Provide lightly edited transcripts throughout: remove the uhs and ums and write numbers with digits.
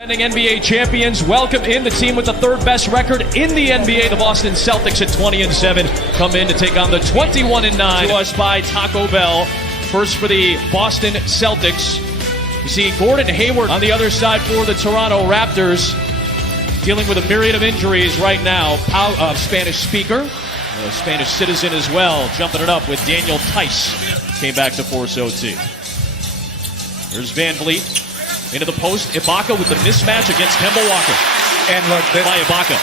Defending NBA champions, welcome in the team with the third best record in the NBA. The Boston Celtics at 20-7 come in to take on the 21-9. To us by Taco Bell. First for the Boston Celtics. You see Gordon Hayward on the other side for the Toronto Raptors, dealing with a myriad of injuries right now. Spanish speaker, a Spanish citizen as well, jumping it up with Daniel Tice. Came back to force OT. Here's Van Vliet. Into the post, Ibaka with the mismatch against Kemba Walker. And look, by Ibaka.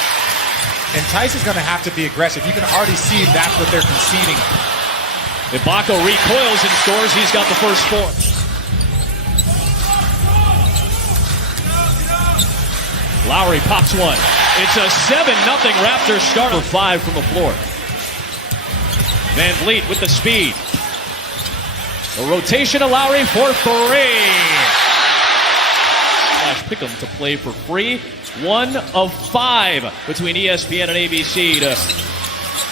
And Tice is going to have to be aggressive. You can already see that's what they're conceding. Ibaka recoils and scores. He's got the first four. Lowry pops one. It's a 7-0 Raptors start for 5 from the floor. Van Vliet with the speed. A rotation of Lowry for 3. Pick'em to play for free. 1 of 5 between ESPN and ABC to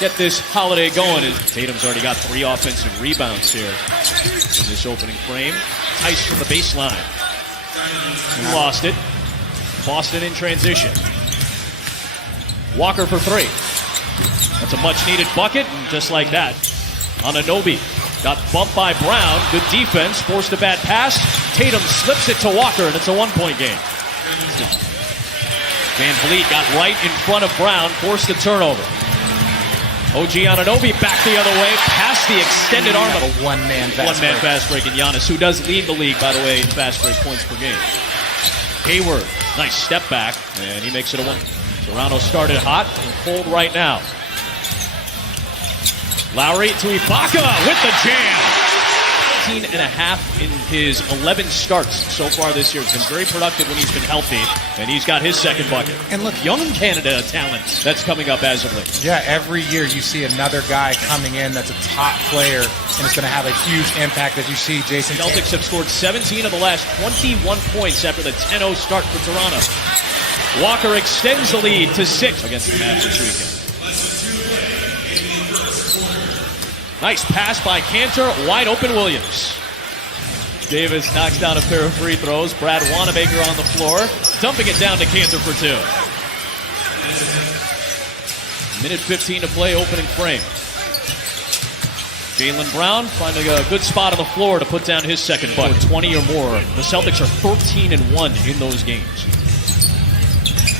get this holiday going. Tatum's already got 3 offensive rebounds here in this opening frame. Tice from the baseline. He lost it. Boston in transition. Walker for 3. That's a much needed bucket, and just like that, Anunoby got bumped by Brown. Good defense. Forced a bad pass. Tatum slips it to Walker, and it's a 1-point game. Van Vliet got right in front of Brown. Forced the turnover. OG Anunoby back the other way. Past the extended arm. A one-man fast break in Giannis, who does lead the league, by the way, in fast break points per game. Hayward, nice step back, and he makes it a 1. Toronto started hot and cold right now. Lowry to Ibaka with the jam. 18.5 in his 11 starts so far this year. He's been very productive when he's been healthy, and he's got his second bucket. And look, young Canada talent that's coming up as of late. Yeah, every year you see another guy coming in that's a top player, and it's going to have a huge impact as you see Jason. Celtics have scored 17 of the last 21 points after the 10-0 start for Toronto. Walker extends the lead to 6 against the Mavs this weekend. Nice pass by Cantor, wide open Williams. Davis knocks down a pair of free throws. Brad Wanamaker on the floor, dumping it down to Cantor for 2. Minute 15 to play, opening frame. Jaylen Brown finding a good spot on the floor to put down his second bucket. 20 or more. The Celtics are 13-1 in those games.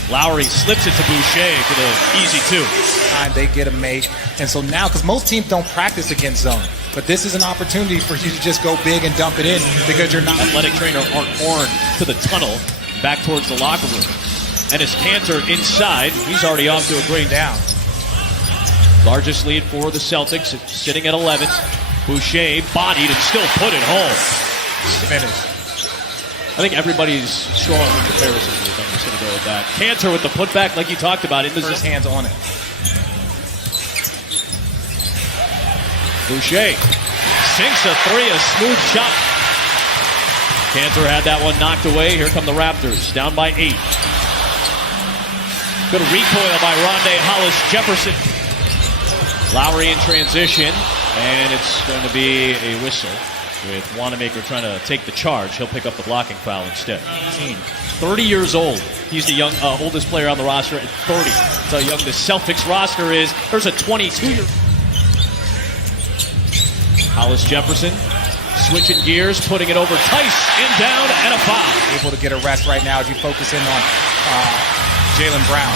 Lowry slips it to Boucher for the easy 2. They get a make. And so now, because most teams don't practice against zone, but this is an opportunity for you to just go big and dump it in because you're not. Athletic trainer Art Horn to the tunnel, back towards the locker room. And as Cantor inside, he's already off to a great down. Largest lead for the Celtics, sitting at 11. Boucher bodied and still put it home. Finished. I think everybody's strong in comparison. I'm just going to go with that. Cantor with the putback, like you talked about. First hands on it. Boucher sinks a 3, a smooth shot. Cantor had that one knocked away. Here come the Raptors, down by 8. Good recoil by Rondae Hollis-Jefferson. Lowry in transition, and it's going to be a whistle with Wanamaker trying to take the charge. He'll pick up the blocking foul instead. 30 years old. He's the oldest player on the roster at 30. That's how young the Celtics roster is. There's a 22-year. Hollis-Jefferson switching gears, putting it over Tice, in down, and a foul. Able to get a rest right now as you focus in on Jaylen Brown.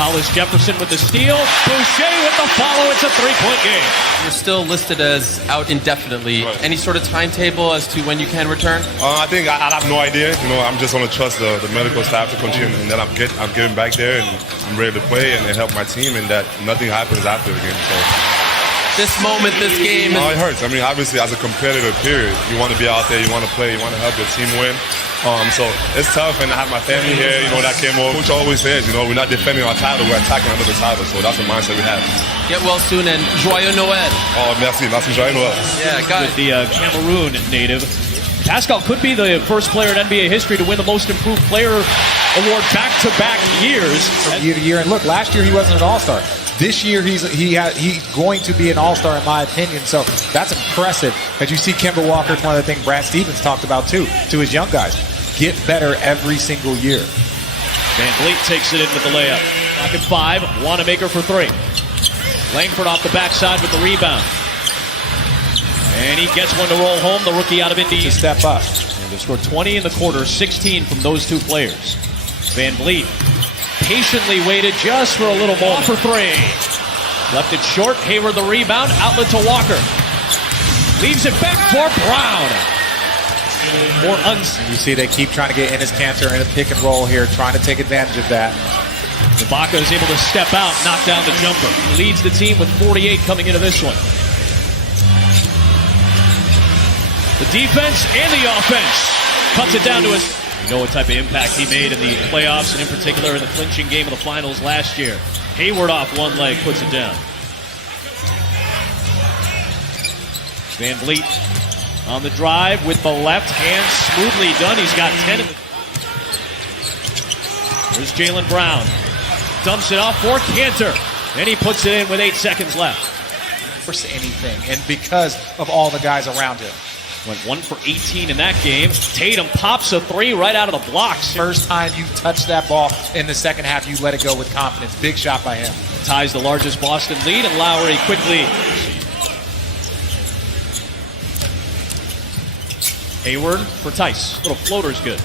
Hollis-Jefferson with the steal. Boucher with the follow. It's a 3-point game. You're still listed as out indefinitely. Right. Any sort of timetable as to when you can return? I think I have no idea. I'm just going to trust the medical staff to continue, and then I'm getting back there, and I'm ready to play and help my team, and that nothing happens after the game. So. This moment, this game. It hurts. Obviously, as a competitor, period, you want to be out there, you want to play, you want to help your team win. So it's tough, and I have my family here, that came over. Coach always says, we're not defending our title, we're attacking another title. So that's the mindset we have. Get well soon, and Joyeux Noël. Oh, merci, Joyeux Noël. Yeah, got it. With the Cameroon native, Pascal could be the first player in NBA history to win the Most Improved Player award back-to-back years. From year to year, and look, last year he wasn't an All-Star. This year, he's going to be an all-star, in my opinion. So that's impressive. As you see Kemba Walker, one of the things Brad Stevens talked about, too, to his young guys. get better every single year. Van Vliet takes it in with the layup. Clock at 5. Wanamaker for 3. Langford off the backside with the rebound. And he gets one to roll home, the rookie out of Indy. To step up. And they scored 20 in the quarter, 16 from those two players. Van Vliet patiently waited just for a little moment. For 3. Left it short. Hayward the rebound. Outlet to Walker. Leaves it back for Brown. You see they keep trying to get Enes Kanter in a pick and roll here, trying to take advantage of that. Ibaka is able to step out, knock down the jumper. He leads the team with 48 coming into this one. The defense and the offense cuts it down to us. You know what type of impact he made in the playoffs, and in particular in the clinching game of the finals last year. Hayward off one leg, puts it down. Van Vliet on the drive with the left hand, smoothly done. He's got 10 of it. There's Jaylen Brown. Dumps it off for Kanter. And he puts it in with 8 seconds left. Force anything, and because of all the guys around him. Went 1 for 18 in that game. Tatum pops a 3 right out of the blocks. First time you touch that ball in the second half, you let it go with confidence. Big shot by him. Ties the largest Boston lead, and Lowry quickly. Hayward for Tice. Little floater's good.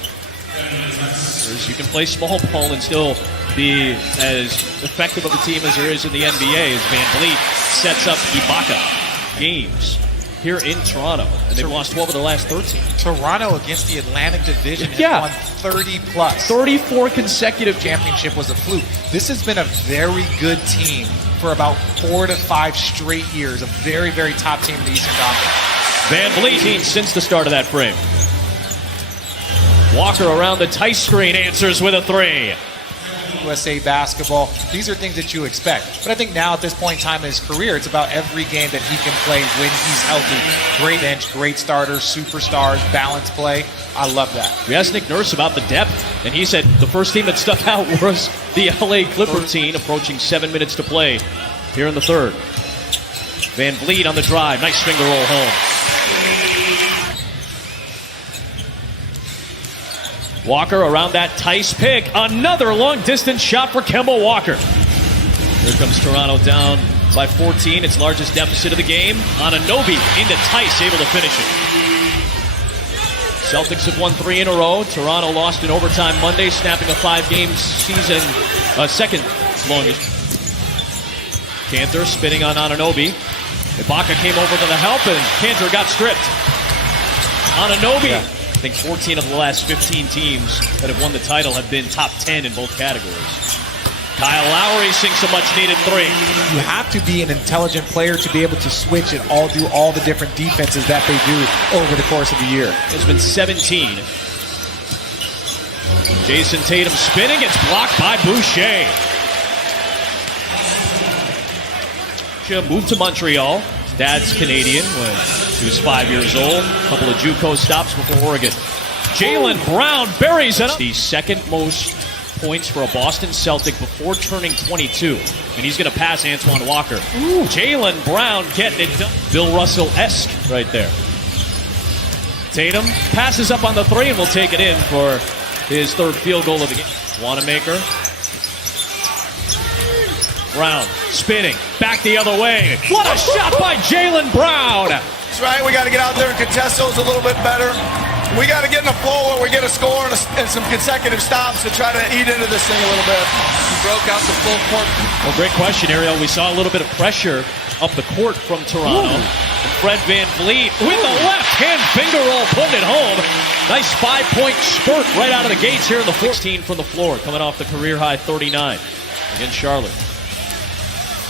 You can play small ball and still be as effective of a team as there is in the NBA as Van Vliet sets up Ibaka. Games here in Toronto, and they've lost 12 of their last 13. Toronto against the Atlantic Division has won 30+. 34 consecutive championship was a fluke. This has been a very good team for about 4 to 5 straight years. A very, very top team in the Eastern Conference. Van Vliet since the start of that frame. Walker around the Tice screen answers with a 3. USA basketball, these are things that you expect. But I think now at this point in time in his career, it's about every game that he can play when he's healthy. Great bench, great starters, superstars, balanced play. I love that. We asked Nick Nurse about the depth, and he said the first team that stuck out was the LA Clippers team, approaching 7 minutes to play here in the third. Van Vliet on the drive. Nice finger roll home. Walker around that Tice pick. Another long-distance shot for Kemba Walker. Here comes Toronto down by 14. Its largest deficit of the game. Anunoby into Tice, able to finish it. Celtics have won 3 in a row. Toronto lost in overtime Monday, snapping a 5-game season, second longest. Kanter spinning on Anunoby. Ibaka came over to the help, and Kanter got stripped. Anunoby. Yeah. I think 14 of the last 15 teams that have won the title have been top 10 in both categories. Kyle Lowry sinks a much-needed 3. You have to be an intelligent player to be able to switch and do all the different defenses that they do over the course of the year. It's been 17. Jason Tatum spinning. It's blocked by Boucher. Moved to Montreal. Dad's Canadian when he was 5 years old. A couple of JUCO stops before Oregon. Jaylen Brown buries it up. The second most points for a Boston Celtic before turning 22. And he's going to pass Antoine Walker. Jaylen Brown getting it done. Bill Russell-esque right there. Tatum passes up on the 3 and will take it in for his third field goal of the game. Wanamaker. Brown spinning back the other way. What a shot by Jaylen Brown! That's right. We got to get out there and contest those a little bit better. We got to get in a flow where we get a score and some consecutive stops to try to eat into this thing a little bit. He broke out the full court. Well, great question, Ariel. We saw a little bit of pressure up the court from Toronto. And Fred Van Vliet with the left-hand finger roll, putting it home. Nice 5-point spurt right out of the gates here in the 16 from the floor, coming off the career-high 39 against Charlotte.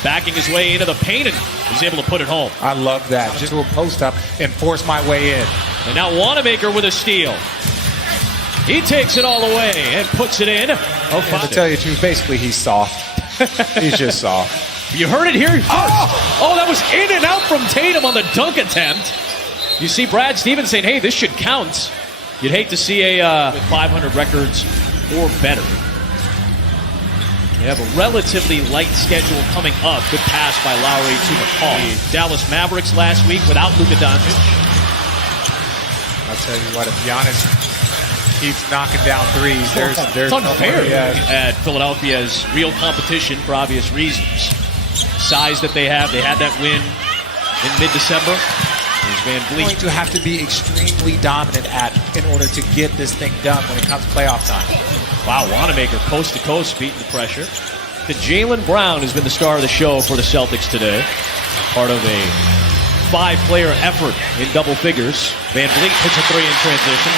Backing his way into the paint and he's able to put it home. I love that. Just a little post up and force my way in. And now Wanamaker with a steal. He takes it all the way and puts it in. And to tell you the truth, basically he's soft. He's just soft. You heard it here first. Oh, that was in and out from Tatum on the dunk attempt. You see Brad Stevens saying, hey, this should count. You'd hate to see a 500 records or better. They have a relatively light schedule coming up. Good pass by Lowry to McCall. Dallas Mavericks last week without Luka Doncic. I'll tell you what, if Giannis keeps knocking down threes. There's it's unfair no, yeah. at Philadelphia's real competition for obvious reasons. Size that they have. They had that win in mid-December. There's Van Going Vliet. to have to be extremely dominant in order to get this thing done when it comes playoff time. Wow, Wanamaker coast to coast beating the pressure. The Jaylen Brown has been the star of the show for the Celtics today. Part of a 5-player effort in double figures. Van Vliet hits a 3 in transition.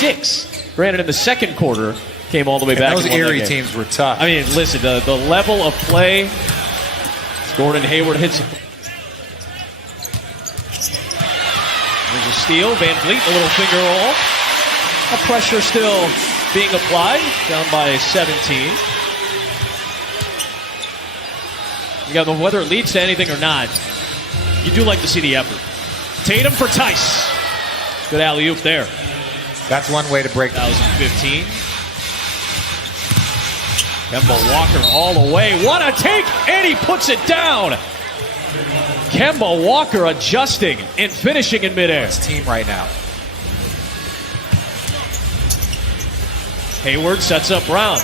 6. Granted, in the second quarter, came all the way back. Those Erie teams were tough. I mean, listen, the level of play. Gordon Hayward hits. There's a steal. Van Vliet, a little finger roll. A pressure still being applied. Down by 17. You got whether it leads to anything or not, you do like to see the effort. Tatum for Tice. Good alley-oop there. That's one way to break. 2015. Kemba Walker all the way. What a take! And he puts it down. Kemba Walker adjusting and finishing in midair. This team right now. Hayward sets up Brown.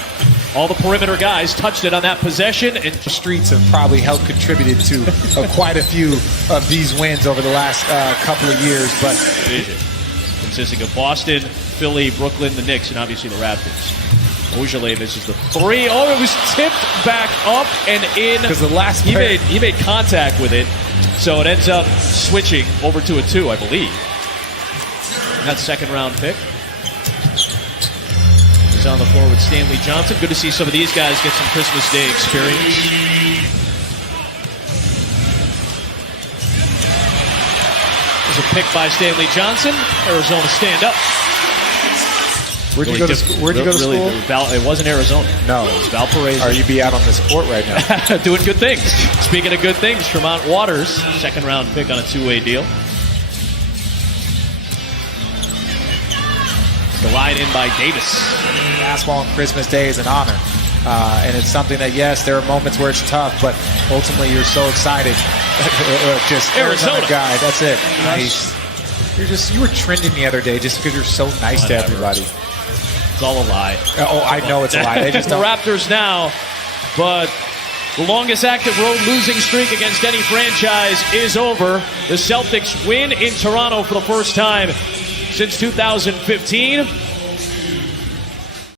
All the perimeter guys touched it on that possession. And The streets have probably helped contributed to quite a few of these wins over the last couple of years. But consisting of Boston, Philly, Brooklyn, the Knicks, and obviously the Raptors. Ojale misses the 3. Oh, it was tipped back up and in. Because the last he made contact with it, so it ends up switching over to a 2, I believe. And that second-round pick. He's on the floor with Stanley Johnson. Good to see some of these guys get some Christmas Day experience. There's a pick by Stanley Johnson. Arizona stand up. Where'd you go to school? It wasn't Arizona. No. It was Valparaiso. Or you'd be out on this court right now. Doing good things. Speaking of good things, Tremont Waters, second-round pick on a 2-way deal. Glide in by Davis. Basketball on Christmas Day is an honor. And it's something that, yes, there are moments where it's tough, but ultimately you're so excited. Just Arizona guy, that's it. Nice. You were trending the other day just because you're so nice to everybody. It's all a lie. Oh, I know it's a lie. They just the don't. Raptors now, but the longest active road losing streak against any franchise is over. The Celtics win in Toronto for the first time since 2015.